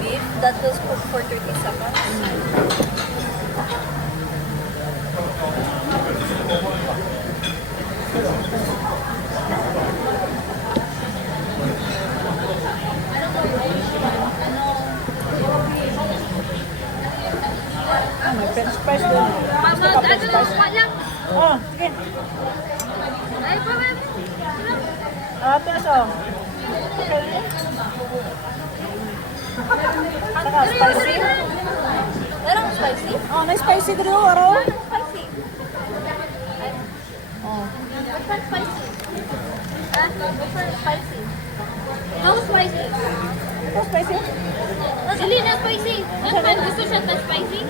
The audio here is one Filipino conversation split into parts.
beef that was cooked for 30 seconds. May french fries doon. Gusto ka french fries? Oh, sige. Ay, pa, ma'am. Ate, aso. Saka spicy? Merong spicy? Oh, may spicy dito, araw. Spicy. Oh. What's that spicy? What's that spicy? How spicy? Ito, spicy? Dili na spicy. Gusto siya na spicy?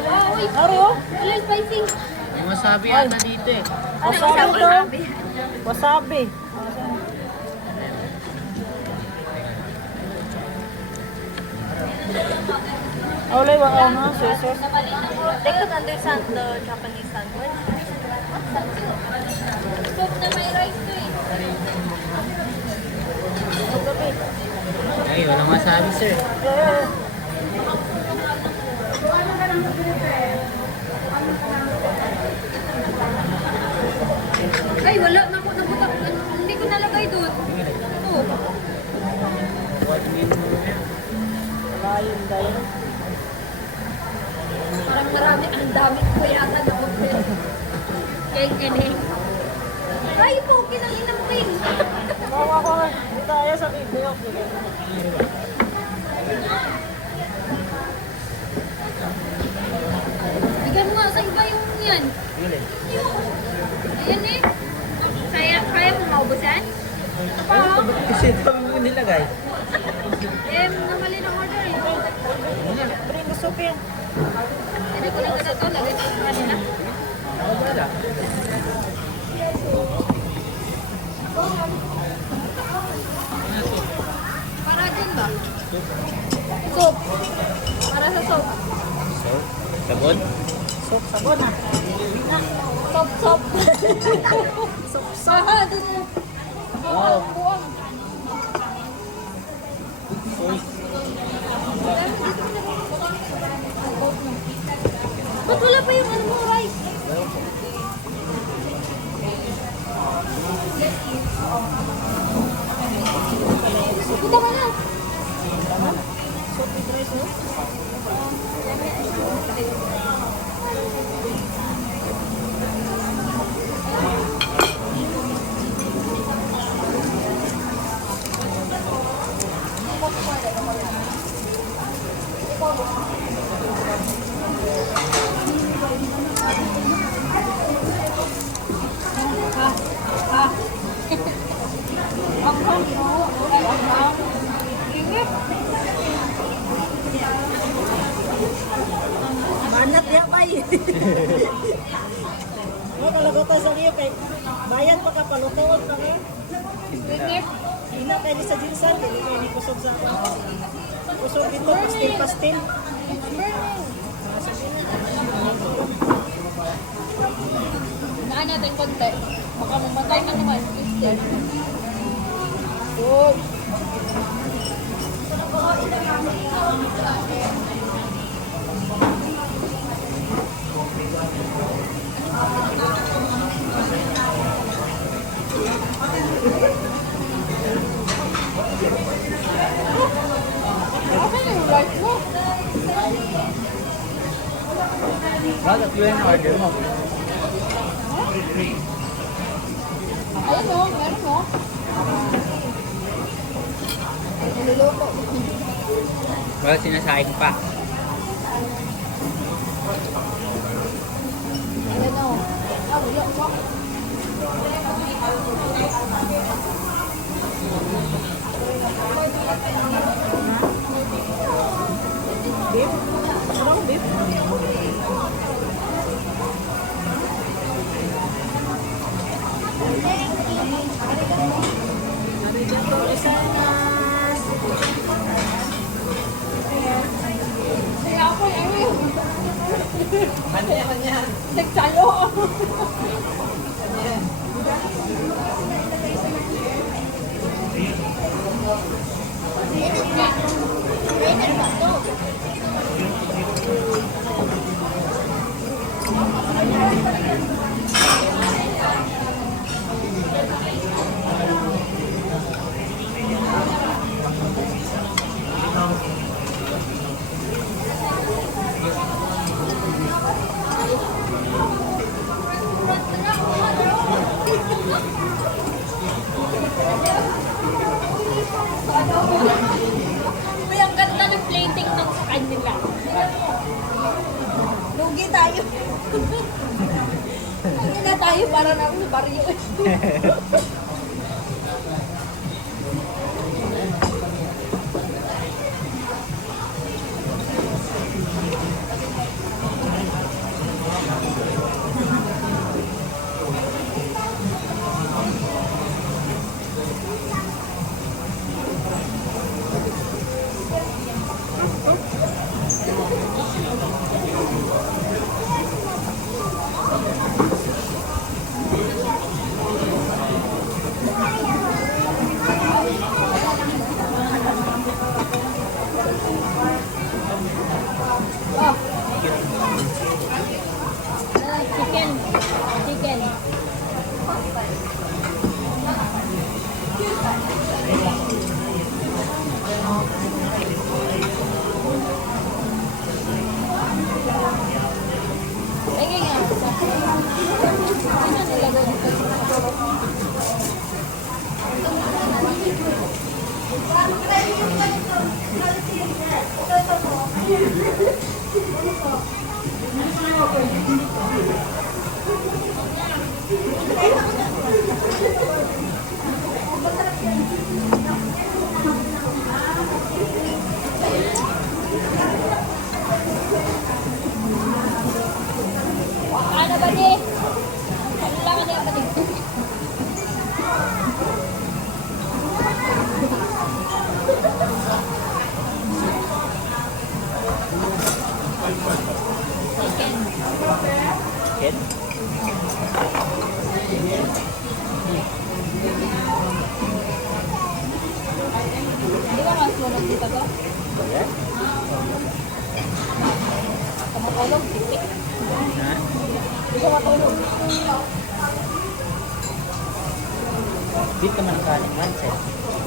Wow, uy. Araw? Dili spicy. May wasabi ata dito eh. Wasabi to. Wasabi. Olay, wala na, sauce. They could understand the Japanese language. Soup na may rice to eh. Ay, walang wasabi sir. Yeah. Ay, wala. Nabutak. Hindi ko nalagay doon. Oo. Layon dahil. Parang marami. Ang dami ko yata na mag-pil. Kining. Ay po, kinang-inang-pil. Bawa ko nga. Hindi tayo sa video. Bigyan mo nga sa iba yung yan. Ayan eh. Kaya mo maubusan? Oo. Kasi ito mo nilagay. Namali ng order eh. Bring the soup yan. Hindi ko lang ito. Lagay ko yung kanina. Wala. Para dyan ba? Soup. Para sa soup. So, sabon? Soup, sabon ah. Soup. Soup. Aha, dun na. Wow. Buwang. Uy. Ba't wala pa yung ano mo, rice? Punta ka na. Manat ya kay. Ano kalagot sa liyo kay bayan pa ka palutawon pa ka. Ina kay ni sa jinsan dili kay ni kusog sa kusog dito pastil. Naan natin konti. Baka mamatay na naman. Good. Asan yung rice mo? Bakit yun ang order mo? Ayun o, meron o. Niloloko. Bakit sinasaing pa? Ayun o. Wala pa. Beef? Ano beef? Kaya ako yung Ano yan? nagsalo. Uy, ang ganda ng plating ng kanila. Lugi tayo. Hindi na tayo para na baryo. Chicken. Chicken. Tingin nga. Ano nilagay dito? Ano ba di? Ano lang ano ba di? Kid? Di ba mas lunod dito to? Yeah? Kamatulog? Tiktik. Ha? Di ko matulog. Di ka man kanin mindset.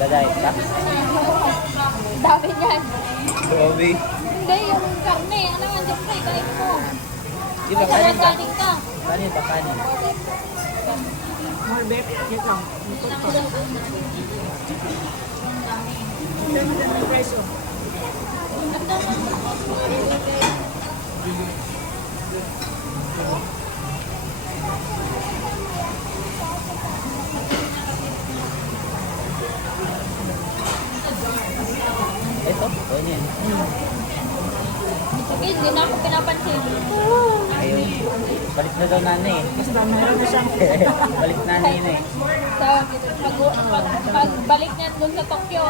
Dadayit ka? Dami niyan. Grabe. Hindi, yung karne. Ano nga, siyempre, kain mo. Di ba kanin ka? Kanin ka. Kanin ba kanin? Marbet, yun lang. Ito magandang preso. Ito, ganyan. Sige, hindi na ako pinapansin. Ayun. Balik na daw nanay eh. Mas meron mo siyang Balik nanay na eh. So, pagbalik niyan doon sa Tokyo,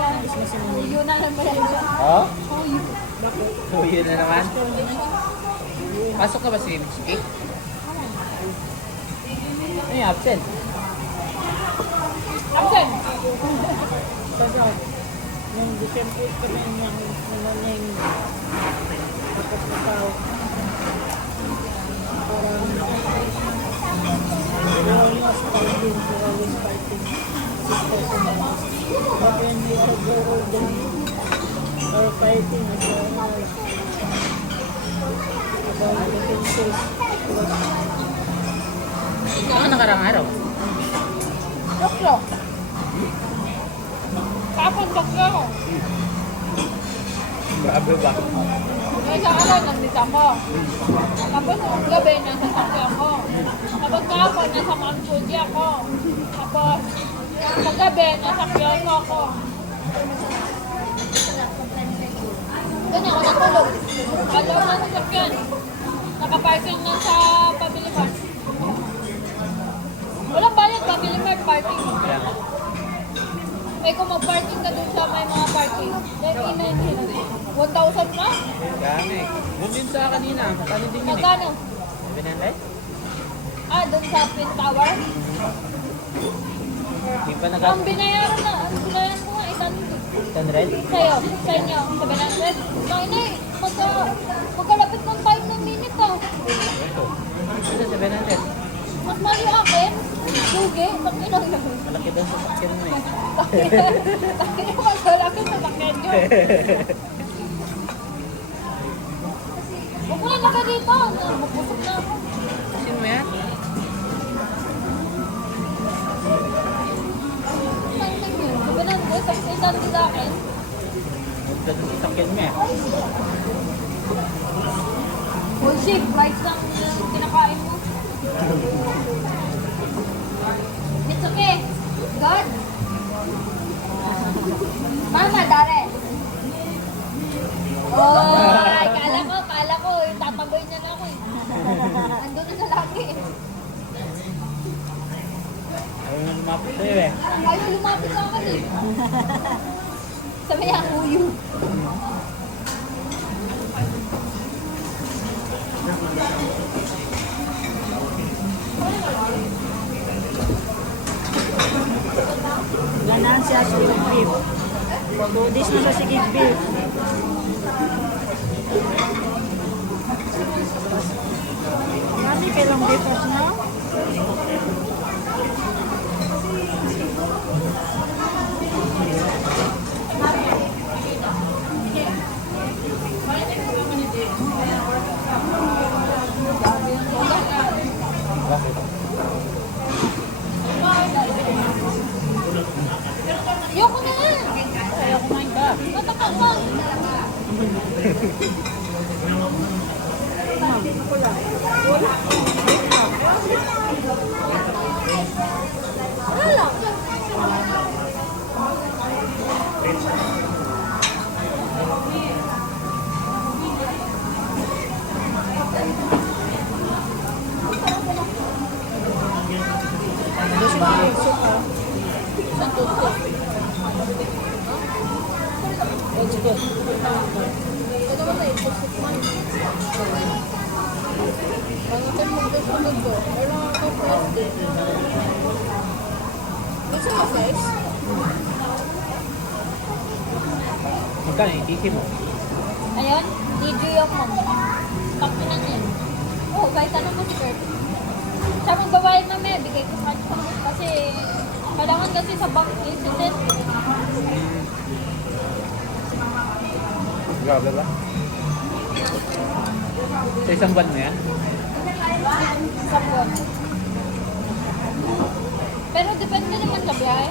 yun na naman yan. Oh? Oh, yun. So, yun na naman. Pasok ka ba si Mitsuki? Ano yung absent? Absent! Kasi nung December ko na yung kapag-kasaw. Parang almost fighting, always fighting. But when we go older, our fighting is about the differences. Ano nakarang araw? Tokyo. Kapon Tokyo. Grabe ba? May sa alam, nandito ako. Tapos nung gabi, nasa Tokyo ako. Tapos kahapon, nasa Mount Fuji ako. Tapos, kagabi, nasa Kyoto ako. Ganyan ako natulog. Alaw na sa sakyan. Nakaparking na sa Family Mart. Walang bayad, Family Mart parking. Kaya nga. May kung mag-parking ka dun sa may mga parking. Then, inayin sila. 1,000 na? Kaya nga eh. Doon din sa kanina. Magkano din yun eh? Magkano? 700? Ah, dun sa Twin Tower? Hindi pa Ang binayaran na. Ang binayaran ko nga, 800. 800? Sa'yo, sa inyo, 700. No, hindi. Magkalapit ng 5 na minute ah. Ito. Ito 700. Mas mahal yung akin. Sugi. Bakit lang yun? Malaki daw sa sakyan mo eh. Bakit naman malaki sa sakyan nyo? Wala na ka dito. Mapusok na ako. Sino mo yan? Something yun. Sabi na, sa isang sa akin. Nagdagang sasakyan mo eh. Bullshit, rice lang yung kinakain mo. It's okay. God. Mama, Dare. Oh, ay, kala ko, tataboy niya na ako eh. Andun na sa laki eh. Ayaw na lumapit sa'yo eh. Ayaw lumapit sa akin eh. Sabi niya, uyo. Ganan siya sa yung beef. Budis na sa sigig beef. Mami, kailang beef na? Bakit? Ayoko na nga. Ayaw kumain ka. Matakang ka. Wala lang. Budis na yung suka. Sa tuto. Let's go. Ito naman na ipusok man. Ang itin mo ba sa tuto? Wala ka pwede. Gusto mo sex? Magkano yung tiki mo? Ayun, DJ ako. Takto na niya. Oo, kahit anong mo si Kurt. Siya magbabayad na may, bigay ko sa kanya. Kasi, kailangan kasi sa bank incident. Grabe ba? Sa isang buwan mo yan? Sa buwan. Pero depende naman sa biyahe.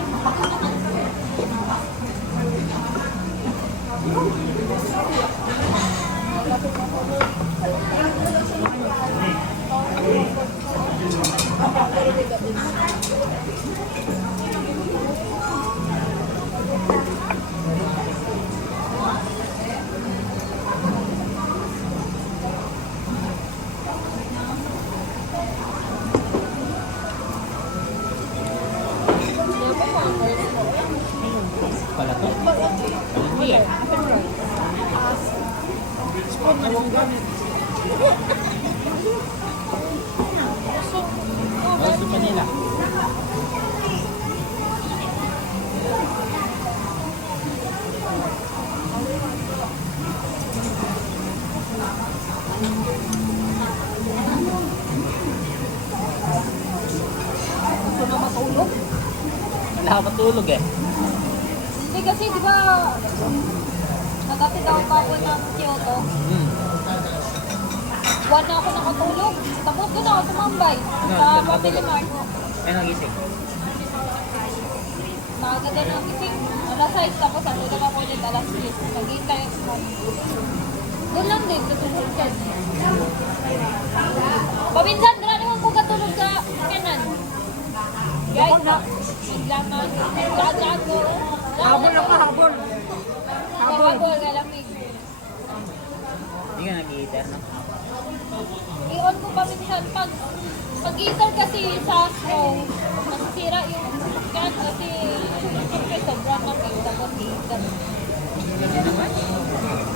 Pala to? Hindi eh. Spoon na lang gamit. Oh, si Manila. Gusto na matulog. Wala ka matulog eh. Hindi kasi, di ba, nagkatid ako kapon ng Kyoto. Hmm. Buwan na ako nakatulog. Tapos doon ako tumambay sa Family Mart. Ay, nagising. Maaga din ang gising. Alas 6, tapos ano na ako ulit, alas 10. Naghihintay ako. Doon lang din, tutulog ka. Paminsan, wala naman ko katulog sa kanan. Guys, naglaman. Lahat ko. Habol ako, habol. Habol, galamig. Hindi ka nag-i-heater, no? I-on ko paminsan. Pag-heater kasi sa snow, nasisira yung can kasi siyempre sobrang lamig tapos heater. Ganun naman.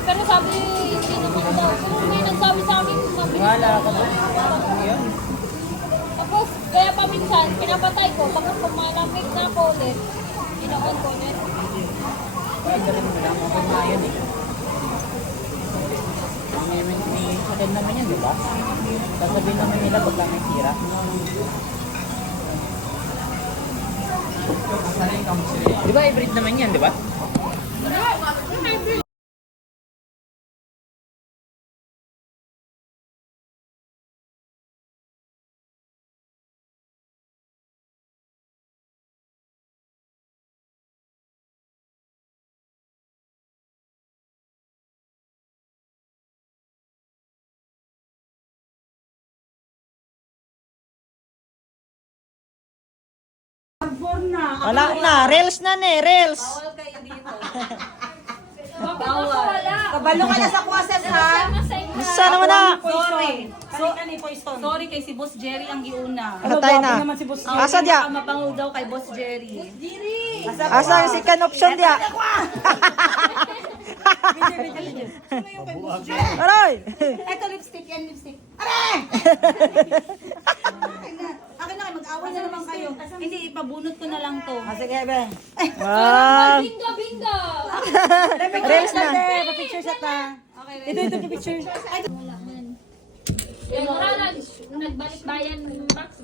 Pero sabi, hindi naman daw. Pero may nagsabi sa amin, mabilis Wala daw. ka ba? Yan. Tapos, kaya paminsan, pinapatay ko. Pag pumalamig na ako ulit, ina-on ko ulit. Pwede rin mo lang. Okay nga yun eh. May sakit naman yan, di ba? Sasabihin naman nila pagka may sira. Di ba hybrid naman yan, di ba? Wala na, reels na ne, reels. Bawal kayo dito. Wala. Kabalo ka na sa kuwasan ha. Masa naman na. Sorry. Sorry kay si Boss Jerry ang giuna. Patay na. Asa dia? Mapangul daw kay Boss Jerry. Asa yung second option dia? Aray! Ito lipstick, yan lipstick. Akin na, mag-away na naman kayo. Hindi, ipabunot ko na lang to. Sige, be. Wow. Bingo, bingo. Reels na. Pa-picture siya ta. Ito picture. Yung mura nagbalik bayan Max.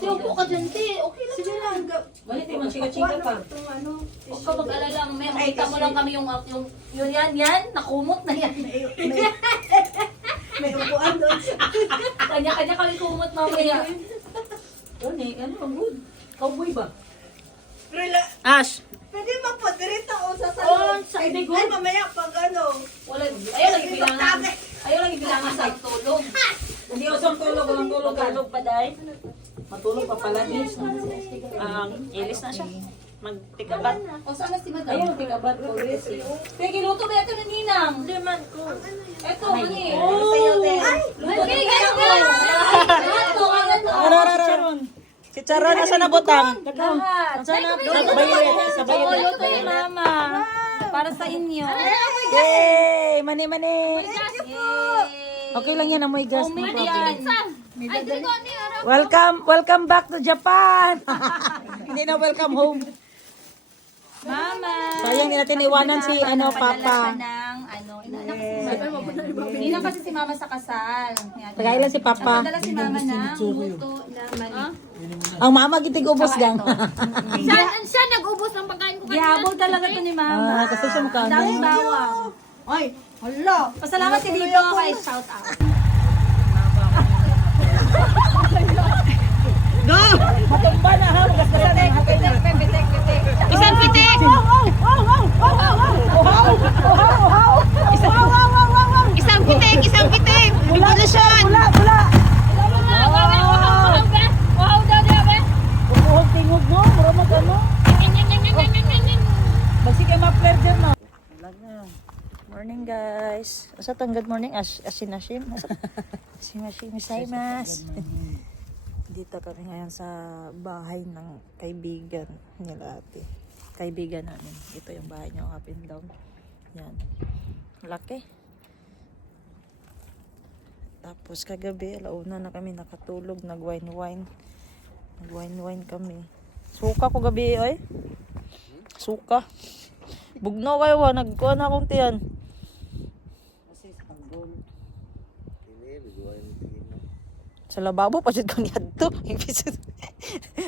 Yung po ka dyan, te. Okay lang. Sige lang. Balik mo, chika-chika pa. Huwag ka mag-alala. Makita mo lang kami yung yan. Nakumot na yan. May upuan doon. Kanya-kanya kami kumot mamaya. Ano, good. Cowboy ba? Ash. Pwede magpadirita o sa Oh, salon. sa Ay, bigo. mamaya pag ano. Ayaw lagi bilangan. Ayaw lagi bilangan sa tulog. Hindi usang tulog, walang tulog. Tulog pa dahil. Matulog pa pala din. Ilis na siya. Magtikabat. O sana si madam. Ayun, tigabat ko. Kaya giluto ba ito na ninang? Liman ko. Ito, mani. Ay, ganyan ko. Ano? Si Charon nasa nabutang. Lahat. Sabay Oo, luto ni mama. Para sa inyo. Yay! Mani. Okay lang yan, amoy gas. Homemade yan. Ay, dito ko ni Ara. Welcome back to Japan. Hindi na welcome home. Mama. Sayang, hindi natin iwanan si Papa. Ninang kasi si mama sa kasal. Tagay lang si Papa. Padala si mama ng luto na mani. Ang mama gitig ubos gang. Siya nag-ubos ng pagkain ko kanina. Gihabol talaga to ni mama. Kasi siya mukha Daming bawang. Ay, hala. Pasalamat si Dito kay shout out. Matumba na ha, magastasan ang hapin na. Isang pitik. Isang pitik. Revolution. Wala. Wow daw daw ba? Buhog tingog mo, mura mo gano. Bagsi kay ma-flare dyan no. Morning guys. Asa tang good morning? Ashim. Ashim. Misaimas. Dito kami ngayon sa bahay ng kaibigan nila ate. Kaibigan namin. Ito yung bahay niya, up and down. Yan. Laki. Tapos kagabi, alauna na kami nakatulog, nag-wine kami. Suka ko gabi ay. Suka. Bugnaw kayo wa, nagkuha na akong tiyan. Sa lababo pa jud ko niadto.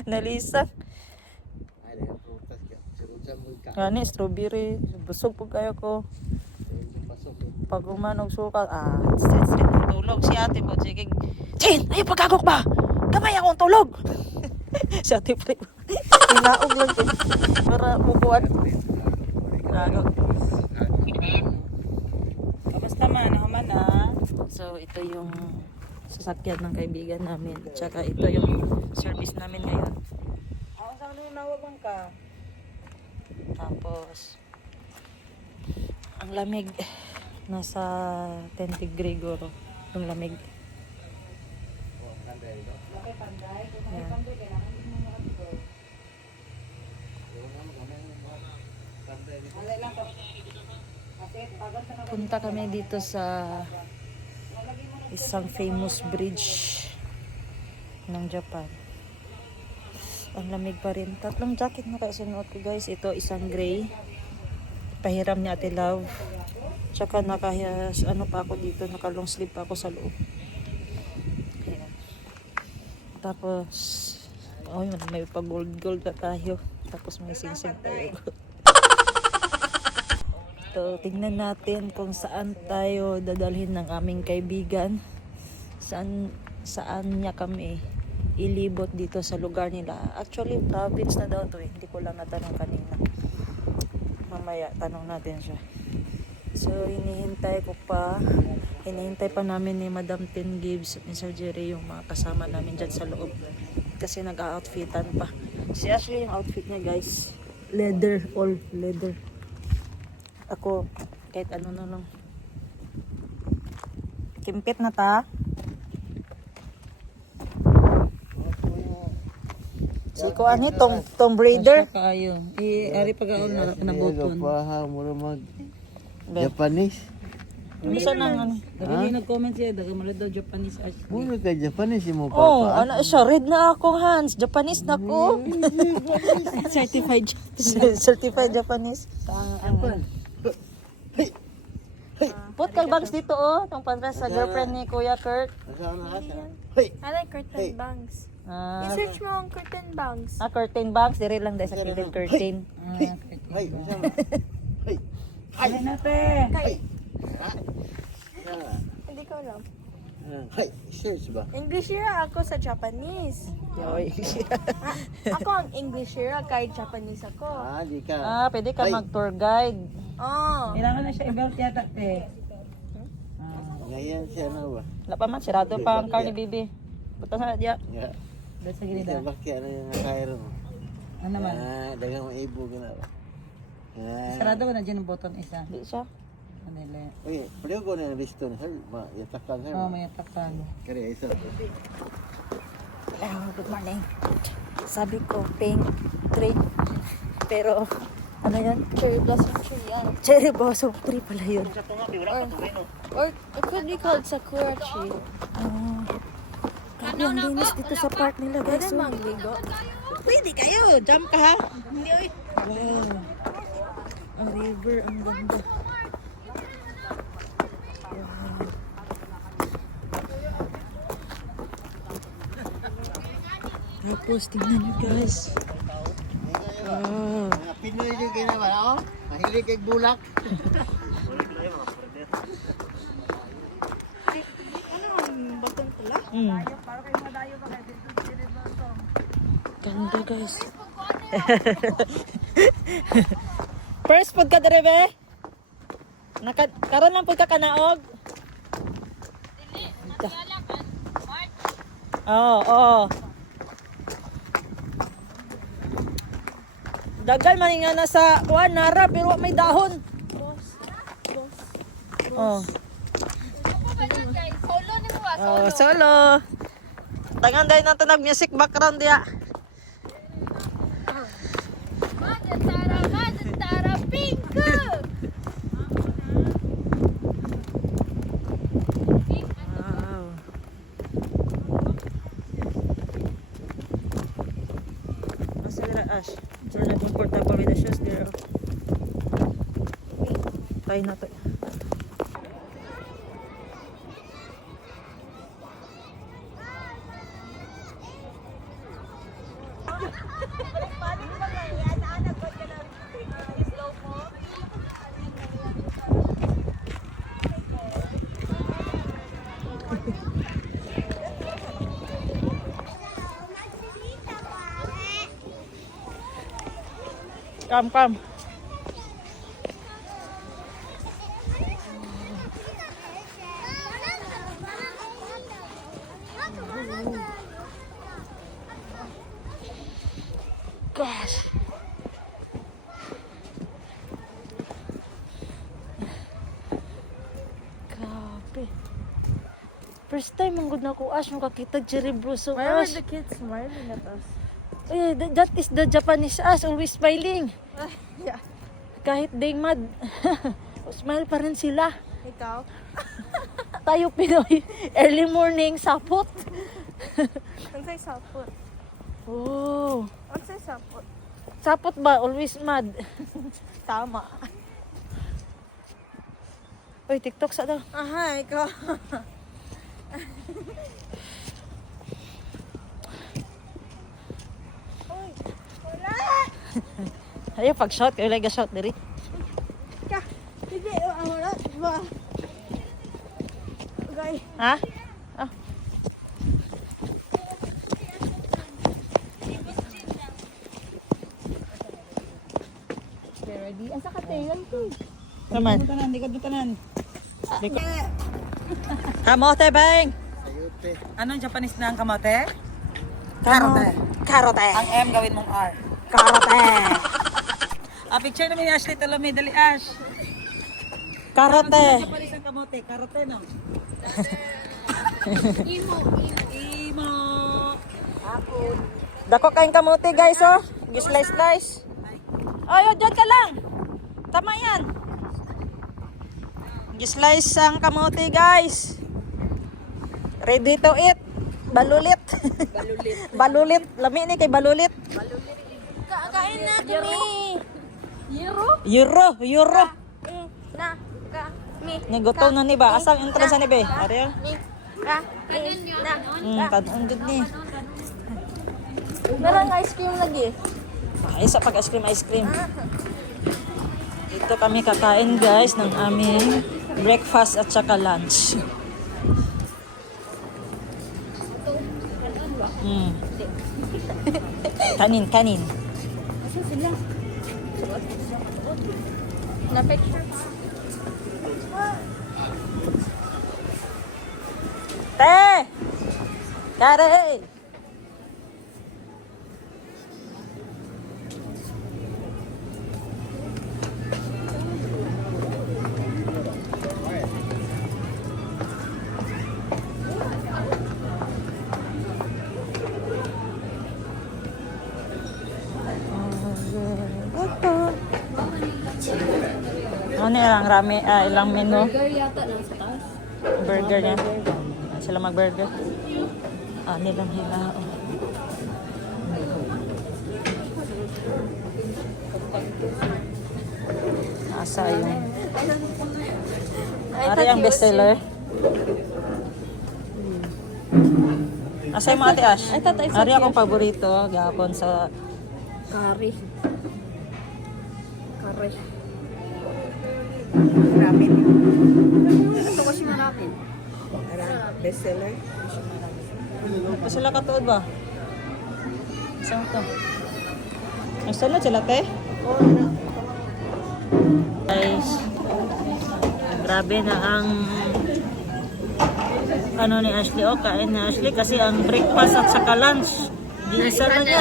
Nalisa. Gani strawberry, busog po kayo ko. Pag umanog suka, straight tulog si ate mo. Sige, Chin, ayaw pagkagok ba? Gamay akong tulog. Si ate pre. Tinaog lang ko. Para mukuan. Kamusta man, naman So, ito yung sasakyan ng kaibigan namin. Tsaka ito yung service namin ngayon. Saan yung nawagman ka? Tapos, ang lamig. Nasa 10 degree guro. Yung lamig. Yan. Punta kami dito sa isang famous bridge ng Japan. Ang lamig pa rin. Tatlong jacket na kayo sinuot ko guys. Ito isang gray. Pahiram ni Ate Love. Tsaka pa ako dito. Naka long sleeve pa ako sa loob. Ayan. Tapos may pa gold na tayo. Tapos may sing-sing tayo. So, tingnan natin kung saan tayo dadalhin ng aming kaibigan. Saan niya kami ilibot dito sa lugar nila. Actually, province na daw to eh. Hindi ko lang natanong kanina. Mamaya, tanong natin siya. So, hinihintay pa namin ni Madam Tin Gibbs at ni Sir Jerry yung mga kasama namin dyan sa loob. kasi nag-outfitan pa. Si Ashley yung outfit niya guys. Leather, all leather. Ako, kahit ano na lang. Kimpit na ta. Si ko ani Tomb Raider. Kayo. Ari pag-aon na nabuton. Paha mo na mag Japanese. Bisa nang ano. Dali nag-comment siya, daga mo daw Japanese Ashley. Muna ka Japanese mo Oh, papa. ano siya, red na akong hands. Japanese na ko. Certified Certified Japanese. Put kag bags dito oh, tong para sa girlfriend ni Kuya Kurt. Asa na asa. Hoy. I like curtain bangs. I-search mo ang curtain bangs. Curtain bags, dire lang dahil sa kilid curtain. Hoy, asa na. Hoy. Ay nate. Hindi ko alam. Hoy, serious ba? English year ako sa Japanese. Yoy. Ako ang English year, kahit Japanese ako. Di ka. Pwede ka mag-tour guide. Oh. Kailangan na siya i-belt yata te. Ngayon siya na ba? Wala pa man, sirado pa ang car ni Bibi. Punta sa diya. Ya. Dahil sa Hindi gilid. ka bakit ano yung nakayro mo? Ano man? Dagang maibo ka na ba? Sarado ko na dyan ang button isa. Di siya. Ano ile? Uy, paliw ko na yung listo na. Yatakan sir. Oh, may atakan. Kaya isa. Hello, good morning. Sabi ko, pink tree. Pero, ano yan? Cherry blossom tree yan. Cherry blossom tree pala yun. Or it could be called sakura tree. Grabe ang linis dito sa park nila guys. Pwede mangligo. Pwede kayo, jump ka ha. Hindi oy. Wow. Ang river, ang ganda. Tapos, tingnan nyo guys. Wow. Mga Pinoy din kayo naman ako. Mahilig kay bulak. Ganda guys. First food ka dere be? Karon lang pud ka kanaog. Oo. Dagal man nga na sa kuan nara pero may dahon. Oh. Solo ni mo ba? Oh, solo. Tangan dahil natin nag-music background diya. Madyan tara, pink! Wow. Masira Ash. So na comfortable with the shoes there. Try na to. Come. Gosh. Grabe. First time ang good na ko Ash, makakita cherry blossom Why were Ash. the kids smiling at us? Eh, that is the Japanese Ash, always smiling. Yeah. Kahit they mad, smile pa rin sila. Ikaw? Tayo Pinoy, early morning, sapot. Unsay sapot? Oh, Unsay sapot? sapot ba? Always mad. Tama. Uy, TikTok sa daw. Aha, ikaw. Uy, wala! Ayaw, pag-shout, kayo lang shout diri. Hindi, wala. Diba? Okay. Ha? Ready? Asa ka tayo ko? Naman. Dikot-dikotanan. Kamote, bang! Sayote. Anong Japanese na ang kamote? Karote. Karote. Ang M gawin mong R. Karote. Picture namin ni Ashley Talame. Dali, Ash. Karote. Palis ang kamote. Karote, no? Imo. Dako kayong kamote guys oh. Slice. Ay, oh, dyan ka lang. Tama yan. Slice ang kamote guys. Ready to eat. Balulit. Balulit. Lami ni kay balulit. Kakain na kami. Euro. Na kami. Nagutom na ni ba? Asang entrance ni be? Ariyo. Kain na. Kadong gud ni. Meron ice cream lagi. Isa pag ice cream. Dito kami kakain guys ng aming breakfast at saka lunch. Kanin. Na picture. Te! Kare! Ano lang rami ilang menu? Burger niya. Sila mag-burger. Nilang hila. Asa yun? Ari ang bestseller. Asa yung mga ate Ash? Ari akong paborito. Gapon sa Curry. Ramen. Ito kasi marami. Bestseller. sila katuod ba? Saan to? Ang sunod sila te? Guys, grabe na ang ano ni Ashley o kain na Ashley kasi ang breakfast at saka lunch inisa na niya.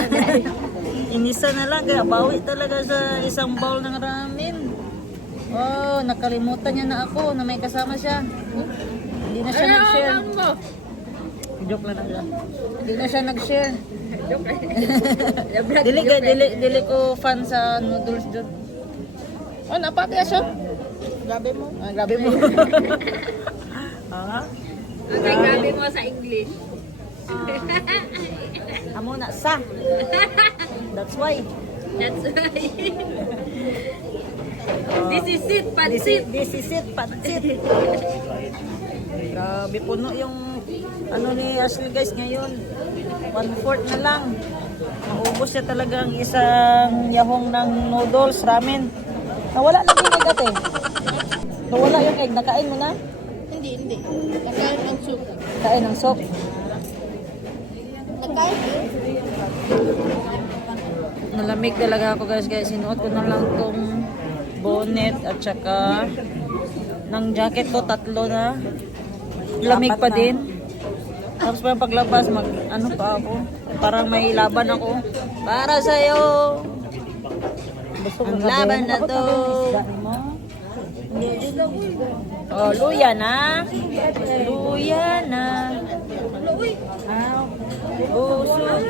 Inisa na lang kaya bawi talaga sa isang bowl ng ramen. Oh, nakalimutan niya na ako na may kasama siya. Hindi na siya nag-share. Joke lang siya. Hindi na siya nag-share. dili ko fan sa noodles dyan. Oh, napakaya siya. Grabe mo. Grabe mo. Okay, grabe mo sa English. Amo na sa. That's why. That's why. This is it, pansit. This is it, pansit. Grabe puno yung ano ni Ashley guys ngayon. 1/4 na lang. Maubos siya talaga ang isang yahong ng noodles, ramen. Nawala na yung egg ate. Nawala yung egg. Nakain mo na? Hindi. Nakain ng soup. Kain ng soup. Nakain Nalamig talaga ako guys. Sinuot ko na lang tong bonnet at saka ng jacket ko 3 na. Lamig pa din. Tapos pa paglabas ano pa ako. Parang may laban ako. Para sa'yo. Ang laban na to. Oh, luya na. Luya na. Busog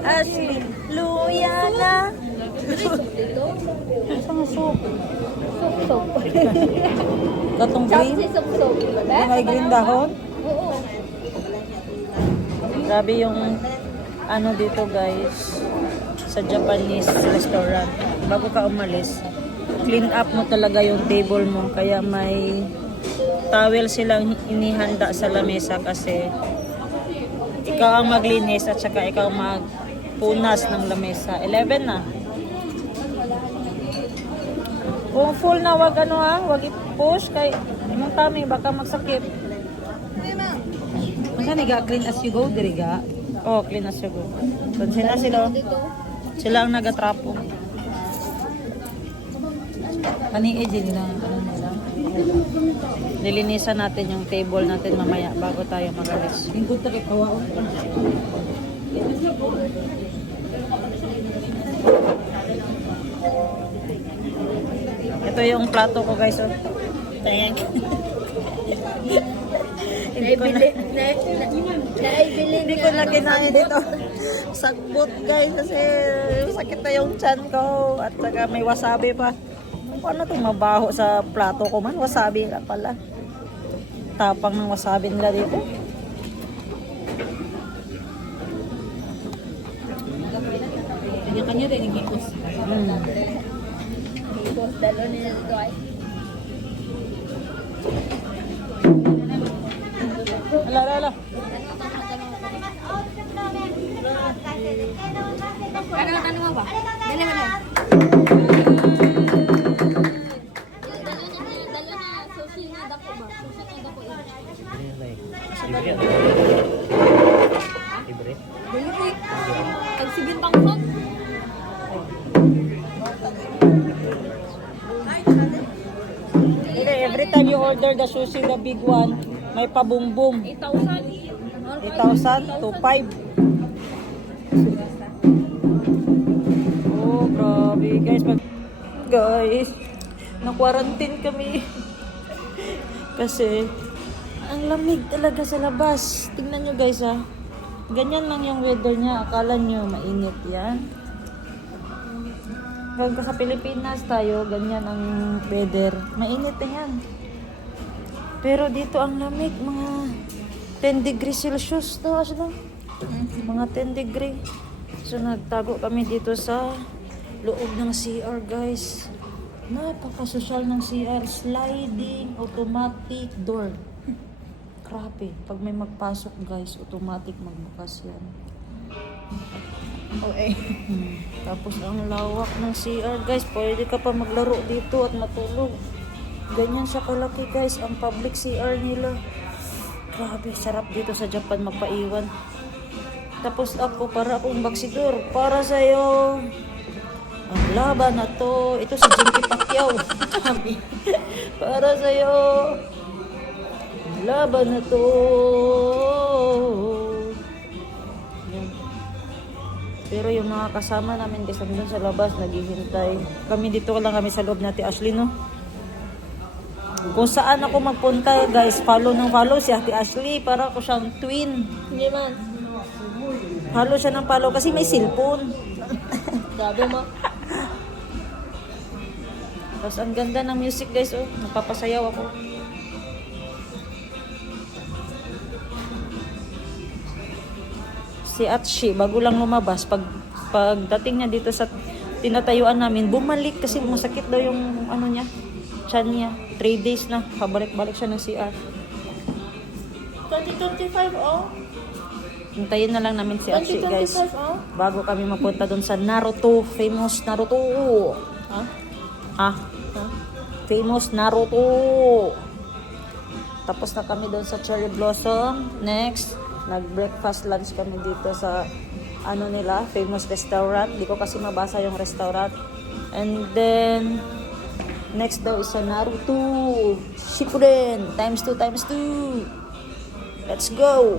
asli. Luya na. Isang soup. Soup. Katong green. Soup. May green dahon. Oo. Grabe yung ano dito guys sa Japanese restaurant. Bago ka umalis, clean up mo talaga yung table mo. Kaya may towel silang inihanda sa lamesa kasi ikaw ang maglinis at saka ikaw magpunas ng lamesa. 11 na. Kung full na wag wag i-push kay imong tummy baka magsakit. Masa niga clean as you go diri ga? Oh, clean as you go. Sila ang nagatrapo. Kani din na ano nila. Nilinisan natin yung table natin mamaya bago tayo mag-alis. Lingkod ta kay kawaon. Ito yung plato ko guys. Oh. Thank Hindi ko na kinain dito. Sagbot guys kasi sakit na yung chan ko. At saka may wasabi pa. Paano itong mabaho sa plato ko man? Wasabi lang pala. Tapang ng wasabi nila dito. Kanya-kanya rin igikos. Dalo nila dito ay. Ala. Ano tanong mo ba? Dali mo na. Dalo na sushi na dako ba? Sushi na dako. Libre? Dali. Pag sige tangkot. Every time you order the sushi, the big one, may pabumbum. 8,000. 8,000 to 5. Oh, grabe guys. Guys, na-quarantine kami. Kasi, ang lamig talaga sa labas. Tingnan nyo guys ha. Ganyan lang yung weather niya. Akala nyo mainit yan. Ngayon ko sa Pilipinas tayo, ganyan ang weather. Mainit na yan. Pero dito ang lamig, mga 10 degrees Celsius daw sila. Mga 10 degree. So nagtago kami dito sa loob ng CR guys. Napakasosyal ng CR. Sliding, automatic door. Grabe. Pag may magpasok guys, automatic magbukas yan. Okay. Tapos ang lawak ng CR guys. Pwede ka pa maglaro dito at matulog. Ganyan siya kalaki guys ang public CR nila. Grabe, sarap dito sa Japan magpaiwan. Tapos ako, para akong baksidor. Para sa'yo. Ang laban na to. Ito si Jinky Pacquiao. Para sa'yo. Ang laban na to. Yan. Pero yung mga kasama namin guys, nandun sa labas, naghihintay. Kami dito lang kami sa loob natin, Ashley, no? Kung saan ako magpunta guys, follow si Ate Ashley para ako siyang twin. Hindi man. Follow siya ng follow kasi may cellphone. Sabi mo. Tapos ang ganda ng music guys, oh. Napapasayaw ako. Si Atshi, bago lang lumabas, pagdating niya dito sa tinatayuan namin, bumalik kasi masakit daw yung ano niya. Chan niya. 3 days na. Pabalik-balik siya ng CR. 2025 oh. Hintayin na lang namin si Atsi guys. 2025 oh. Bago kami mapunta doon sa Naruto. Famous Naruto. Ha? Ah. Famous Naruto. Tapos na kami doon sa Cherry Blossom. Next, nag-breakfast lunch kami dito sa ano nila, famous restaurant. Di ko kasi mabasa yung restaurant. And then next daw is sa Naruto Shippuden times 2 times 2. Let's go!